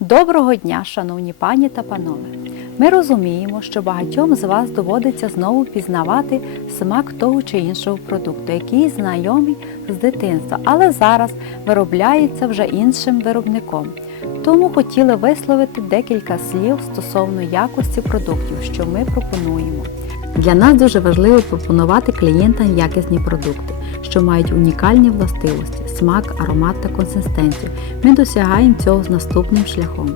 Доброго дня, шановні пані та панове! Ми розуміємо, що багатьом з вас доводиться знову пізнавати смак того чи іншого продукту, який знайомий з дитинства, але зараз виробляється вже іншим виробником. Тому хотіли висловити декілька слів стосовно якості продуктів, що ми пропонуємо. Для нас дуже важливо пропонувати клієнтам якісні продукти, що мають унікальні властивості, смак, аромат та консистенцію. Ми досягаємо цього з наступним шляхом.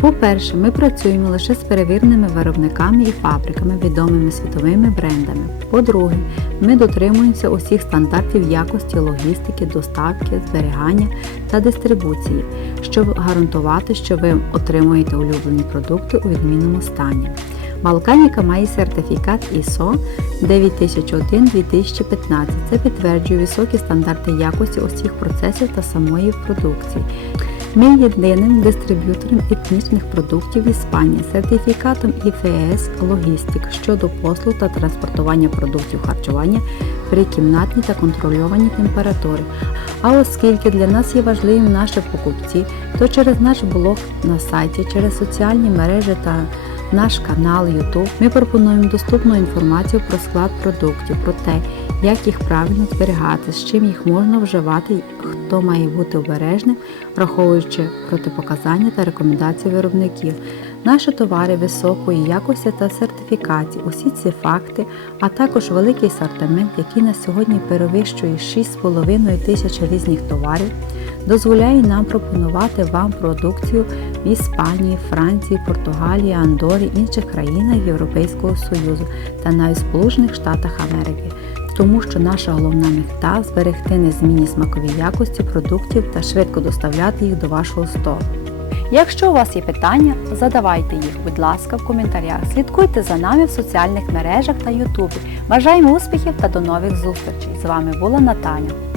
По-перше, ми працюємо лише з перевіреними виробниками і фабриками, відомими світовими брендами. По-друге, ми дотримуємося усіх стандартів якості, логістики, доставки, зберігання та дистрибуції, щоб гарантувати, що ви отримуєте улюблені продукти у відмінному стані. Балканіка має сертифікат ISO 9001-2015. Це підтверджує високі стандарти якості усіх процесів та самої продукції. Ми єдиним дистриб'ютором етнічних продуктів в Іспанії сертифікатом ІФС Логістик щодо послуг та транспортування продуктів харчування при кімнатній та контрольованій температурі. А оскільки для нас є важливим наші покупці, то через наш блог на сайті, через соціальні мережі та наш канал YouTube. Ми пропонуємо доступну інформацію про склад продуктів, про те, як їх правильно зберігати, з чим їх можна вживати, хто має бути обережним, враховуючи протипоказання та рекомендації виробників. Наші товари високої якості та сертифікації, усі ці факти, а також великий асортимент, який на сьогодні перевищує 6,5 тисяч різних товарів, дозволяє нам пропонувати вам продукцію в Іспанії, Франції, Португалії, Андорі, інших країнах Європейського Союзу та навіть Сполучених Штатах Америки. Тому що наша головна мета зберегти незмінні смакові якості продуктів та швидко доставляти їх до вашого столу. Якщо у вас є питання, задавайте їх, будь ласка, в коментарях. Слідкуйте за нами в соціальних мережах та Ютубі. Бажаємо успіхів та до нових зустрічей! З вами була Наталя.